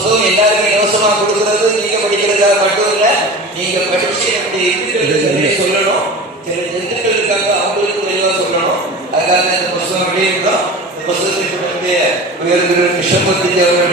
புத்தகம் எல்லாருக்கும் இலவசமா கொடுக்கறது நீங்க படிக்கிறதுக்காக மட்டும் இல்ல, நீங்க படிச்சு என்னுடைய எதிர்ப்பு சொல்லணும், சில எதிர்ப்பு இருக்காங்க அவங்களுக்கு தெளிவா சொல்லணும். அதுக்காக இந்த புத்தகம் வெளியிட்டோம். இந்த புத்தகத்தினுடைய உயர்திரு கிருஷ்ணமூர்த்தி அவர்கள்